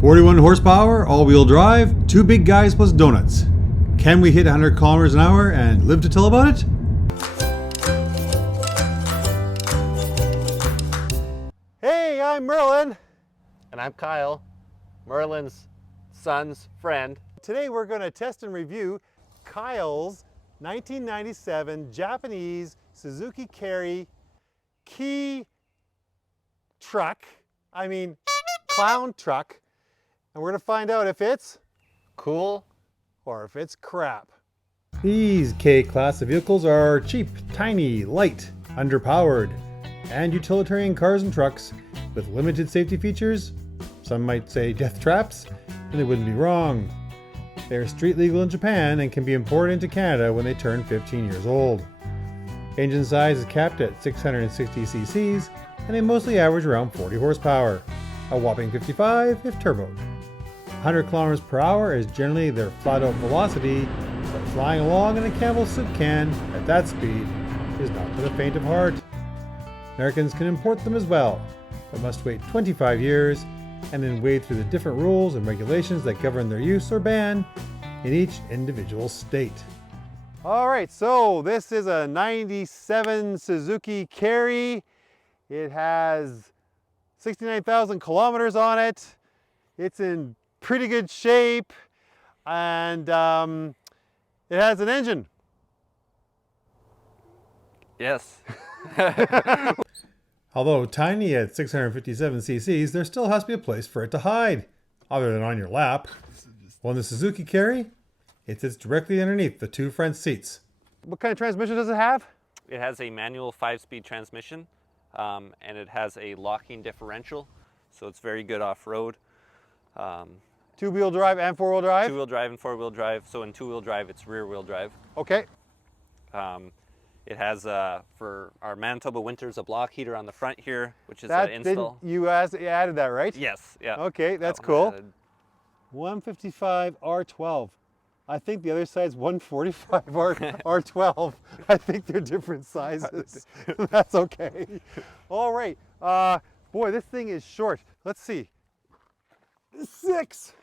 41 horsepower, all-wheel drive, 2 big guys plus donuts. Can we hit 100 kilometers an hour and live to tell about it? Hey, I'm Merlin. And I'm Kyle, Merlin's son's friend. Today we're going to test and review Kyle's 1997 Japanese Suzuki Kei truck. Clown truck. And we're going to find out if it's Cool. or if it's crap. These K-class of vehicles are cheap, tiny, light, underpowered, and utilitarian cars and trucks with limited safety features. Some might say death traps, and they wouldn't be wrong. They are street legal in Japan and can be imported into Canada when they turn 15 years old. Engine size is capped at 660 cc's, and they mostly average around 40 horsepower, a whopping 55 if turboed. 100 kilometers per hour is generally their flat-out velocity, but flying along in a Campbell soup can at that speed is not for the faint of heart. Americans can import them as well, but must wait 25 years and then wade through the different rules and regulations that govern their use or ban in each individual state. All right, so this is a 97 Suzuki Kei. It has 69,000 kilometers on it. It's in pretty good shape, and it has an engine. Yes. Although tiny at 657 cc's, there still has to be a place for it to hide, other than on your lap. Well, in the Suzuki Kei, it sits directly underneath the 2 front seats. What kind of transmission does it have? It has a manual 5-speed transmission, and it has a locking differential, so it's very good off-road. 2-wheel drive and 4-wheel drive? 2-wheel drive and 4-wheel drive. So in 2-wheel drive, it's rear-wheel drive. Okay. It has, for our Manitoba winters, a block heater on the front here, which is an install. You added that, right? Yes, yeah. Okay, that's cool. 155 R12. I think the other side's 145 R12. I think they're different sizes. That's okay. All right. Boy, this thing is short. Let's see. 6.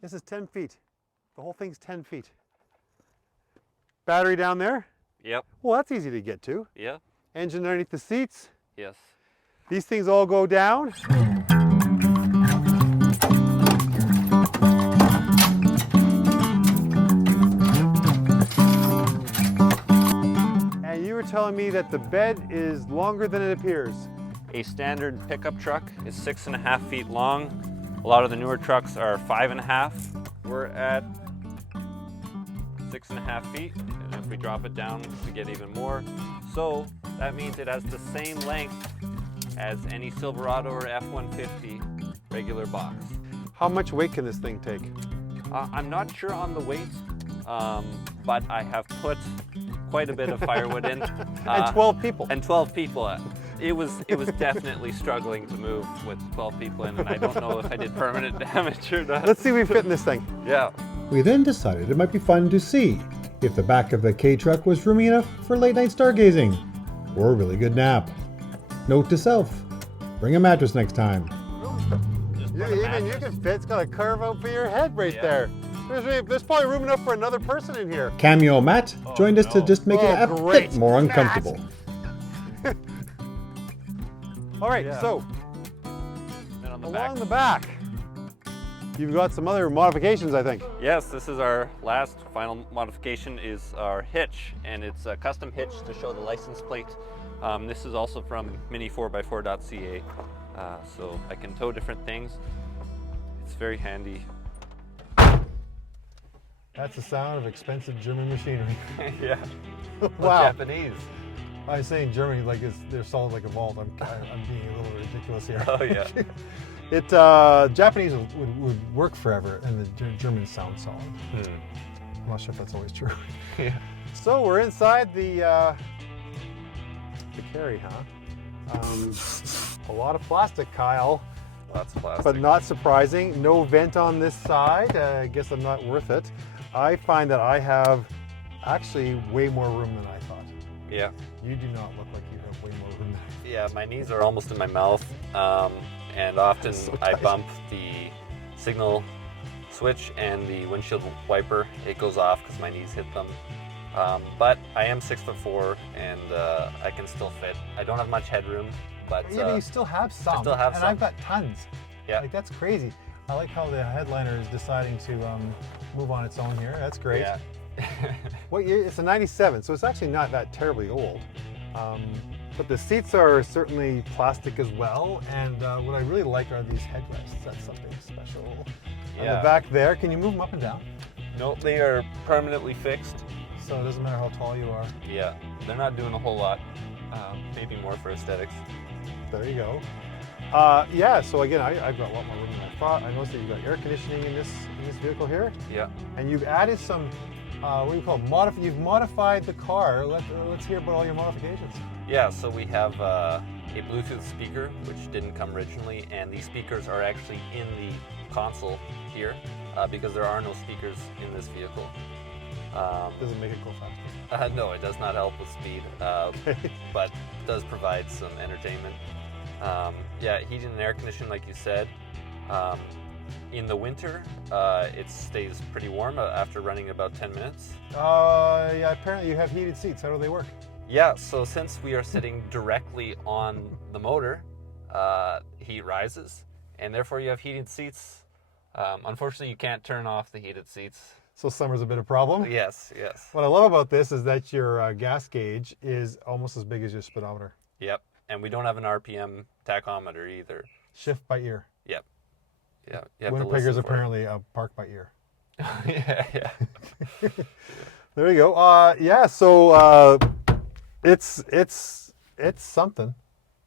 This is 10 feet. The whole thing's 10 feet. Battery down there? Yep. Well, that's easy to get to. Yeah. Engine underneath the seats. Yes. These things all go down. And you were telling me that the bed is longer than it appears. A standard pickup truck is 6.5 feet long. A lot of the newer trucks are 5.5. We're at 6.5 feet, and if we drop it down, we get even more. So that means it has the same length as any Silverado or F-150 regular box. How much weight can this thing take? I'm not sure on the weight, but I have put quite a bit of firewood in. And 12 people. And 12 people. It was definitely struggling to move with 12 people in, and I don't know if I did permanent damage or not. Let's see if we fit in this thing. Yeah. We then decided it might be fun to see if the back of the K truck was roomy enough for late night stargazing or a really good nap. Note to self, bring a mattress next time. Even you can fit, it's got a curve out for your head right there. There's probably room enough for another person in here. Cameo Matt joined us to just make it a great. bit more uncomfortable. All right, so And on the along back. the back, you've got some other modifications, I think. Yes, this is our last final modification is our hitch, and it's a custom hitch to show the license plate. This is also from mini4x4.ca, so I can tow different things. It's very handy. That's the sound of expensive German machinery. Yeah. Wow. Japanese. I was saying Germany like they're solid like a vault. I'm being a little ridiculous here. Oh yeah. Japanese would work forever, and the Germans sound solid. I'm not sure if that's always true. Yeah. So we're inside the Kei, huh? A lot of plastic, Kyle. Lots of plastic. But not surprising. No vent on this side. I guess I'm not worth it. I find that I have actually way more room than I thought. Yeah. You do not look like you have way more room than I Yeah, my knees are almost in my mouth, and often So I tight. bump the signal switch and the windshield wiper. It goes off because my knees hit them. But I am 6'4", and I can still fit. I don't have much headroom, but Yeah, but you still have some. still have and some. I've got tons. Yeah. Like, that's crazy. I like how the headliner is deciding to move on its own here. That's great. Yeah. What year? It's a 97, so it's actually not that terribly old. But the seats are certainly plastic as well, and what I really like are these headrests. That's something special. On the Yeah. back there, can you move them up and down? No, they are permanently fixed. So it doesn't matter how tall you are. Yeah, they're not doing a whole lot. Maybe more for aesthetics. There you go. Yeah, so again, I've got a lot more room than I thought. I noticed that you've got air conditioning in this vehicle here, Yeah. and you've added some, what do you call it? You've modified the car. Let's hear about all your modifications. Yeah, so we have a Bluetooth speaker, which didn't come originally, and these speakers are actually in the console here because there are no speakers in this vehicle. Does it make it go faster? No, it does not help with speed, but does provide some entertainment. Yeah, heating and air conditioning, like you said. In the winter, it stays pretty warm after running about 10 minutes. Yeah, apparently you have heated seats. How do they work? Yeah, so since we are sitting directly on the motor, heat rises, and therefore you have heated seats. Unfortunately, you can't turn off the heated seats. So summer's a bit of a problem. Yes, yes. What I love about this is that your gas gauge is almost as big as your speedometer. Yep, and we don't have an RPM tachometer either. Shift by ear. Yep. Yeah, you have to Winnipeggers listen for it. apparently park by ear. Yeah. There you go. Yeah, so it's something.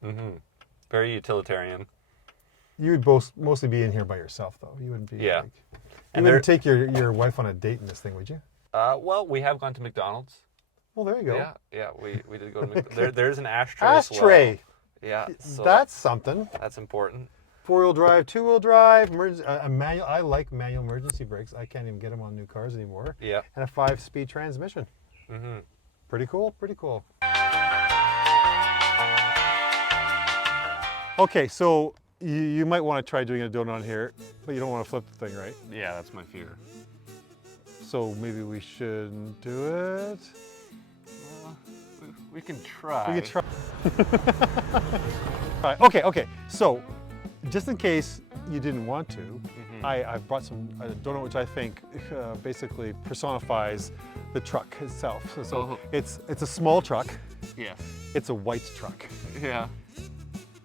Mm-hmm. Very utilitarian. You would both mostly be in here by yourself, though. You wouldn't be. Yeah. Like, you And wouldn't take your wife on a date in this thing, would you? Well, we have gone to McDonald's. Well, there you go. Yeah, we did go to McDonald's. There's an ashtray as well. Ashtray. Yeah, so That's something. that's important. 4-wheel drive, 2-wheel drive, a manual. I like manual emergency brakes. I can't even get them on new cars anymore. Yeah. And a 5-speed transmission. Mm-hmm. Pretty cool. Pretty cool. Okay, so you might want to try doing a donut on here, but you don't want to flip the thing, right? Yeah, that's my fear. So maybe we shouldn't do it. We can try. We could try. Right, okay. So, just in case you didn't want to, I've brought a donut which I think basically personifies the truck itself. So it's a small truck. Yeah. It's a white truck. Yeah.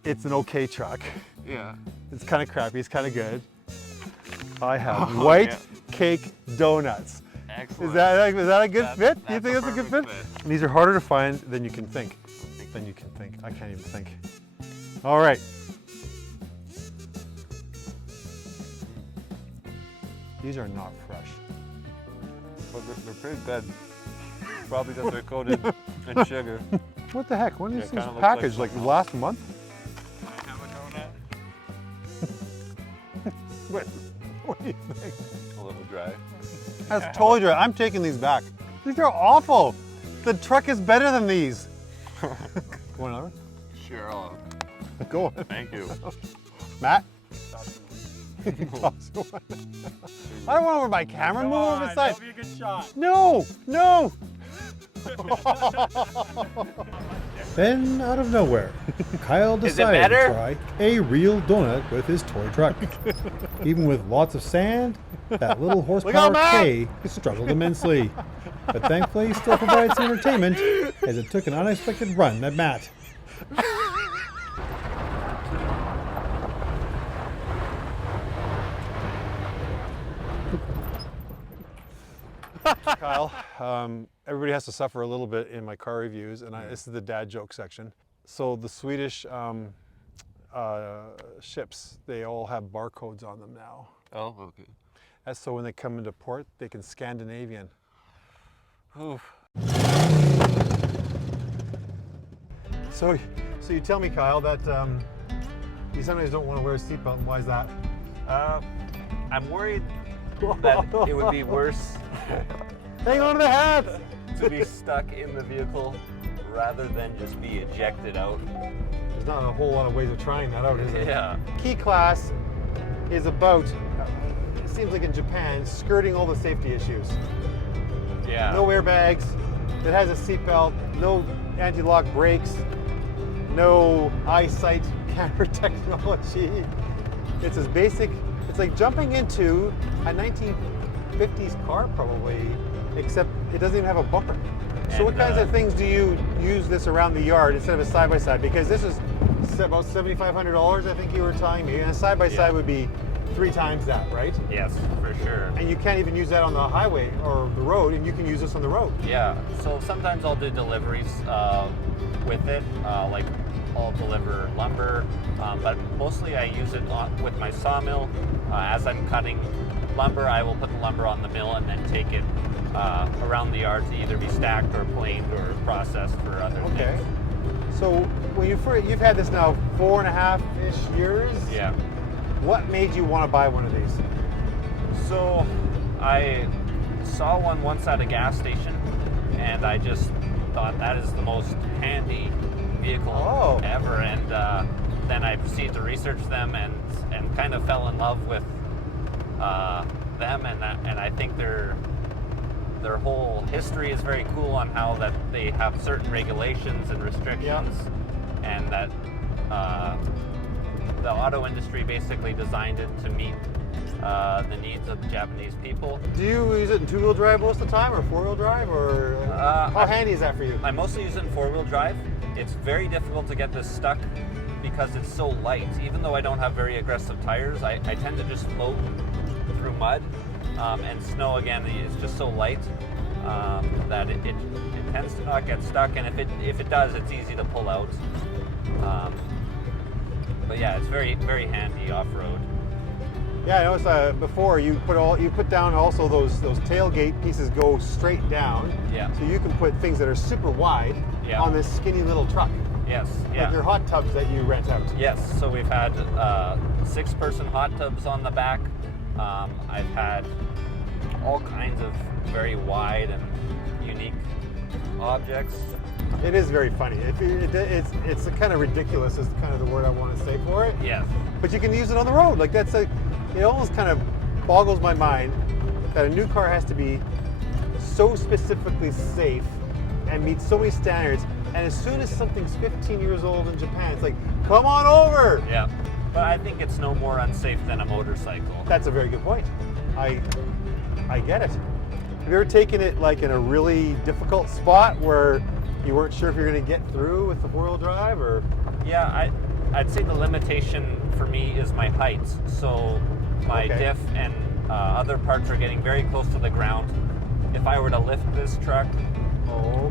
It's an okay truck. Yeah. It's kind of crappy. It's kind of good. I have white cake donuts. Excellent. Is that a good fit? Do you That's think a that's a good fit? perfect fit. And these are harder to find than you can think. I can't even think. All right. These are not fresh. But they're pretty good. Probably because they're coated in sugar. What the heck? When Yeah, is it these kinda looks like packaged? Like something last month? Can I have a donut? What do you think? A little dry. That's totally dry. I'm taking these back. These are awful. The truck is better than these. One other? Sure. Go on. Thank you. Matt? Toss one. I don't want over my camera. Move over the side. That'll be a good shot. No! Then, out of nowhere, Kyle Is it decided to better? try a real donut with his toy truck. Even with lots of sand, that little horsepower Matt! K struggled immensely. But thankfully, he still provided some entertainment as it took an unexpected run at Matt. Kyle, everybody has to suffer a little bit in my car reviews, and this is the dad joke section. So the Swedish ships, they all have barcodes on them now. Oh, okay. That's so when they come into port, they can Scandinavian. Oof. So you tell me, Kyle, that you sometimes don't want to wear a seatbelt, and why is that? I'm worried that it would be worse Hang on to the hats! to be stuck in the vehicle rather than just be ejected out. There's not a whole lot of ways of trying that out, is there? Yeah. Key class is about, it seems like in Japan, skirting all the safety issues. Yeah. No airbags, it has a seatbelt, no anti-lock brakes, no eyesight camera technology. It's as basic, it's like jumping into a 1950s car probably, except it doesn't even have a bumper. So what kinds of things do you use this around the yard instead of a side-by-side? Because this is about $7,500, I think you were telling me, and a side-by-side would be 3 times that, right? Yes, for sure. And you can't even use that on the highway or the road, and you can use this on the road. Yeah, so sometimes I'll do deliveries with it, like I'll deliver lumber, but mostly I use it with my sawmill. As I'm cutting lumber, I will put the lumber on the mill and then take it around the yard to either be stacked or planed or processed for other things. So when you've had this now 4.5-ish years. Yeah. What made you want to buy one of these? So I saw one once at a gas station, and I just thought that is the most handy vehicle ever. And then I proceeded to research them and kind of fell in love with them. And I think their whole history is very cool on how that they have certain regulations and restrictions, and that the auto industry basically designed it to meet the needs of the Japanese people. Do you use it in 2-wheel drive most of the time, or 4-wheel drive, or how handy is that for you? I mostly use it in 4-wheel drive. It's very difficult to get this stuck because it's so light. Even though I don't have very aggressive tires, I tend to just float through mud, and snow again is just so light that it tends to not get stuck, and if it does, it's easy to pull out. But yeah, it's very, very handy off-road. Yeah, I noticed before you put down also those tailgate pieces go straight down. Yeah. So you can put things that are super wide on this skinny little truck. Yes. Yeah. Like your hot tubs that you rent out. Yes. So we've had 6-person hot tubs on the back. I've had all kinds of very wide and unique objects. It is very funny. It's kind of ridiculous is kind of the word I want to say for it. Yes. But you can use it on the road. Like it almost kind of boggles my mind that a new car has to be so specifically safe and meet so many standards. And as soon as something's 15 years old in Japan, it's like, come on over. Yeah. But I think it's no more unsafe than a motorcycle. That's a very good point. I get it. Have you ever taken it like in a really difficult spot where you weren't sure if you're going to get through with the 4-wheel drive, or? Yeah, I'd say the limitation for me is my height. So my diff and other parts are getting very close to the ground. If I were to lift this truck,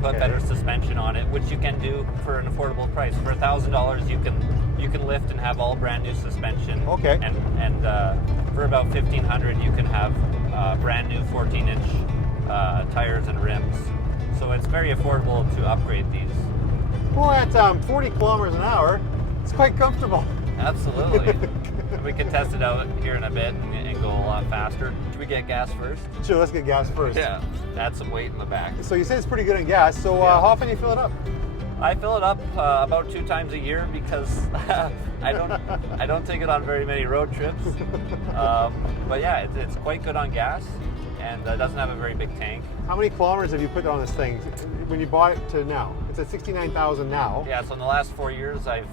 put better suspension on it, which you can do for an affordable price. For $1,000, you can lift and have all brand new suspension. Okay. And for about $1,500, you can have brand new 14-inch tires and rims. So it's very affordable to upgrade these. Well, at 40 kilometers an hour, it's quite comfortable. Absolutely. We can test it out here in a bit and go a lot faster. Should we get gas first? Sure, let's get gas first. Yeah, add some weight in the back. So you say it's pretty good on gas. So how often do you fill it up? I fill it up about 2 times a year because I don't take it on very many road trips. But yeah, it's quite good on gas, and doesn't have a very big tank. How many kilometers have you put on this thing when you bought it to now? It's at 69,000 now. Yeah, so in the last 4 years, I've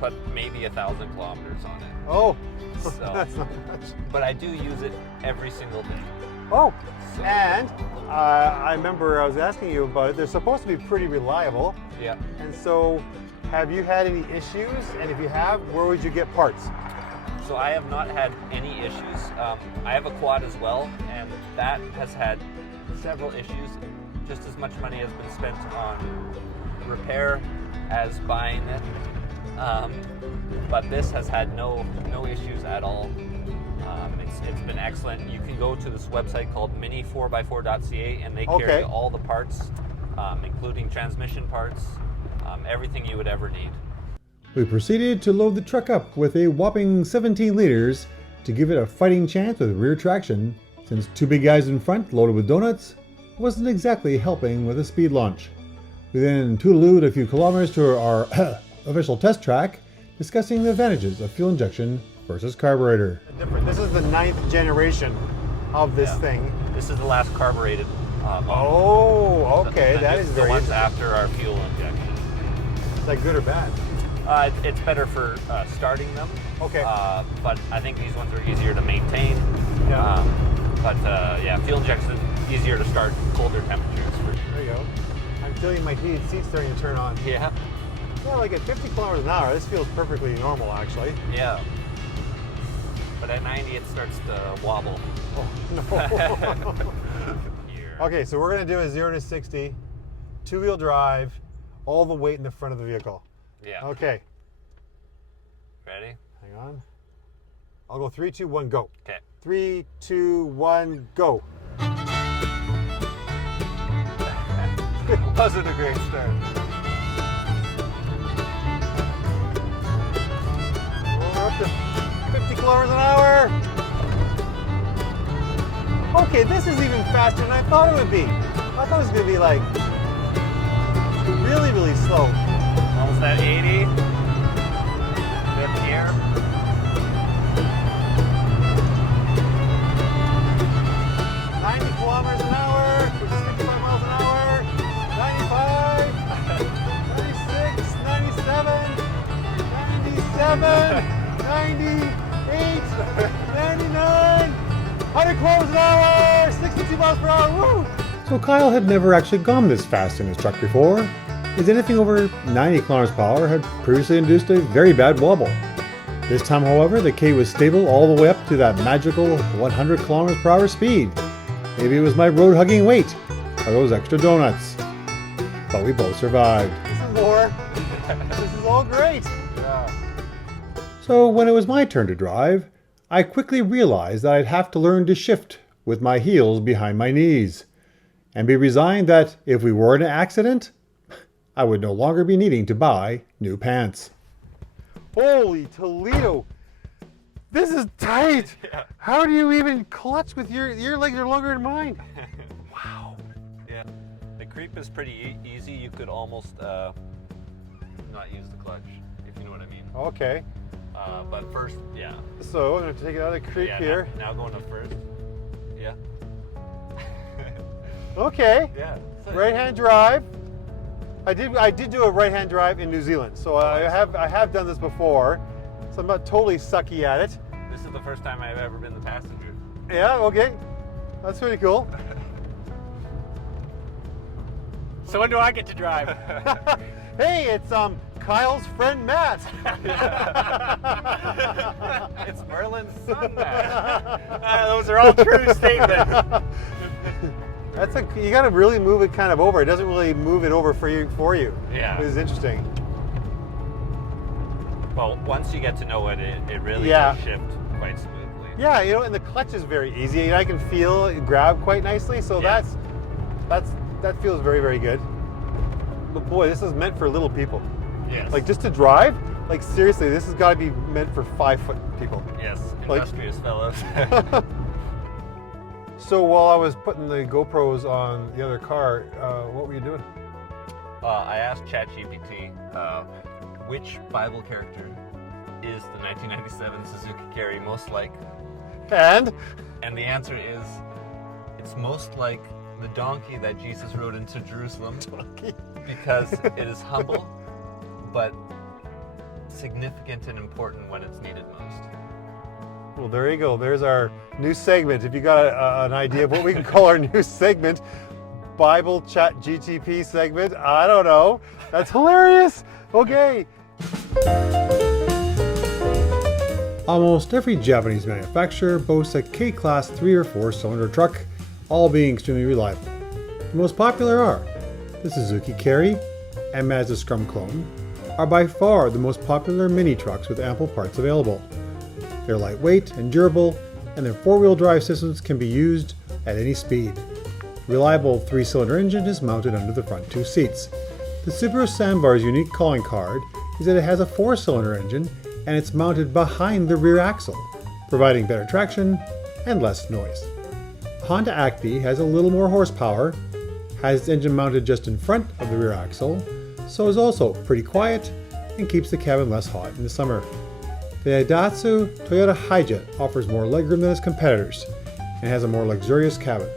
put maybe 1,000 kilometers on it. Oh, so, that's not much. But I do use it every single day. Oh, and I remember I was asking you about it. They're supposed to be pretty reliable. Yeah. And so, have you had any issues? And if you have, where would you get parts? So I have not had any issues. I have a quad as well, and that has had several issues. Just as much money has been spent on repair as buying it. But this has had no issues at all. It's been excellent. You can go to this website called mini4x4.ca, and they carry all the parts, including transmission parts, everything you would ever need. We proceeded to load the truck up with a whopping 17 liters to give it a fighting chance with rear traction, since 2 big guys in front loaded with donuts wasn't exactly helping with a speed launch. We then toodalooed a few kilometers to our official test track discussing the advantages of fuel injection versus carburetor. Different. This is the 9th generation of this thing. This is the last carbureted model. Oh, okay. And That this is the very ones interesting. after our fuel injection. Is that good or bad? It's better for starting them. Okay. But I think these ones are easier to maintain. Yeah. Yeah, fuel injection is easier to start colder temperatures for sure. There you go. I'm feeling my heated seat starting to turn on. Yeah. Yeah, like at 50 kilometers an hour, this feels perfectly normal, actually. Yeah. But at 90, it starts to wobble. Oh, no. Here. Okay, so we're going to do a 0 to 60, two-wheel drive, all the weight in the front of the vehicle. Yeah. Okay, Ready? hang on. I'll go 3, 2, 1, go. Okay. 3, 2, 1, go. Wasn't a great start. We're up to 50 kilometers an hour. Okay, this is even faster than I thought it would be. I thought it was going to be like really, really slow. Almost at 80. Bit here. 90 kilometers an hour, 65 miles an hour, 95, 96, 97, 98, 99, 100 kilometers an hour, 62 miles per hour, woo! So Kyle had never actually gone this fast in his truck before, as anything over 90 kilometers per hour had previously induced a very bad wobble. This time, however, the Kei was stable all the way up to that magical 100 kilometers per hour speed. Maybe it was my road-hugging weight, or those extra donuts. But we both survived. This is more. This is all great. Yeah. So when it was my turn to drive, I quickly realized that I'd have to learn to shift with my heels behind my knees, and be resigned that if we were in an accident, I would no longer be needing to buy new pants. Holy Toledo. This is tight. Yeah. How do you even clutch with your legs are longer than mine? Wow. Yeah. The creep is pretty easy. You could almost not use the clutch, if you know what I mean. Okay. But first, yeah. So I'm going to take it out of the creep Yeah, here. Now going up first. Yeah. Okay. Yeah. Right hand drive. I did do a right hand drive in New Zealand, so I have done this before. So I'm not totally sucky at it. This is the first time I've ever been the passenger. Yeah. Okay. That's pretty cool. So when do I get to drive? Hey, it's Kyle's friend Matt. It's Merlin's son, man. Those are all true statements. You got to really move it kind of over. It doesn't really move it over for you. Yeah. It is interesting. Well, once you get to know it, it really Yeah. does shift quite smoothly. Yeah, and the clutch is very easy. I can feel it grab quite nicely, so Yeah. that feels very, very good. But boy, this is meant for little people. Yes. Like just to drive, like seriously, this has got to be meant for 5-foot people. Yes, like- industrious fellows. So while I was putting the GoPros on the other car, what were you doing? I asked ChatGPT which Bible character is the 1997 Suzuki Kei most like, And and the answer is it's most like the donkey that Jesus rode into Jerusalem because it is humble but significant and important when it's needed most. well, there you go. There's our new segment. If you got an idea of what we can call our new segment, Bible Chat GTP segment, I don't know. That's hilarious. Okay. Almost every Japanese manufacturer boasts a K-Class 3 or 4 cylinder truck, all being extremely reliable. The most popular are the Suzuki Kei and Mazda Scrum Clone, are by far the most popular mini trucks with ample parts available. They're lightweight and durable, and their 4-wheel drive systems can be used at any speed. The reliable 3-cylinder engine is mounted under the front 2 seats. The Subaru Sandbar's unique calling card is that it has a 4-cylinder engine and it's mounted behind the rear axle, providing better traction and less noise. Honda Active has a little more horsepower, has its engine mounted just in front of the rear axle, so is also pretty quiet and keeps the cabin less hot in the summer. The Daihatsu Toyota Hijet offers more legroom than its competitors and has a more luxurious cabin.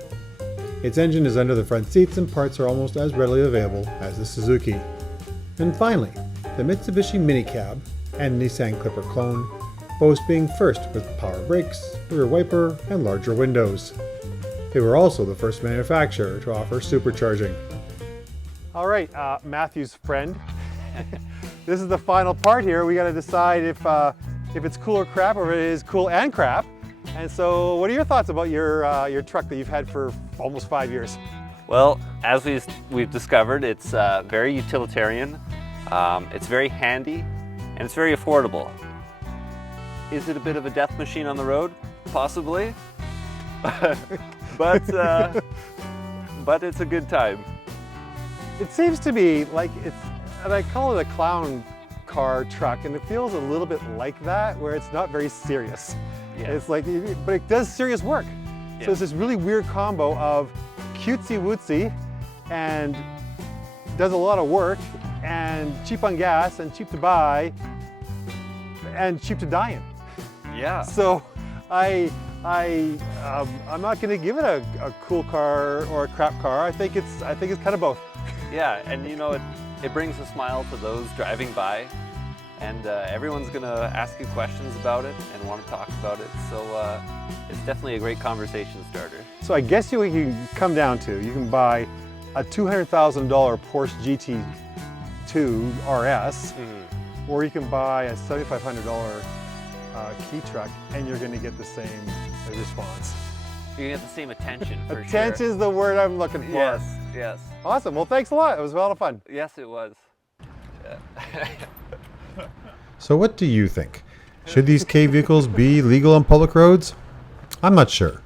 Its engine is under the front seats and parts are almost as readily available as the Suzuki. And finally, the Mitsubishi Mini Cab and Nissan Clipper clone boast being first with power brakes, rear wiper, and larger windows. They were also the first manufacturer to offer supercharging. All right, Matthew's friend. This is the final part here. We got to decide if it's cool or crap, or if it is cool and crap. And so, what are your thoughts about your truck that you've had for almost 5 years? Well, as we've discovered, it's very utilitarian, it's very handy, and it's very affordable. Is it a bit of a death machine on the road? Possibly. but it's a good time. It seems to be like and I call it a clown car truck, and it feels a little bit like that, where it's not very serious. Yes. It's like, but it does serious work. Yes. So it's this really weird combo of cutesy wootsy and does a lot of work and cheap on gas and cheap to buy and cheap to die in. Yeah. So I'm not going to give it a cool car or a crap car. I think it's kind of both. Yeah, and you know, it brings a smile to those driving by, and everyone's gonna ask you questions about it and want to talk about it. So it's definitely a great conversation starter. So I guess you can come down to, you can buy a $200,000 Porsche GT2 RS, or you can buy a $7,500 Key truck, and you're going to get the same response. You get the same attention, for Attention sure. is the word I'm looking for. Yes, yes. Awesome. Well, thanks a lot. It was a lot of fun. Yes, it was. So what do you think? Should these Kei vehicles be legal on public roads? I'm not sure.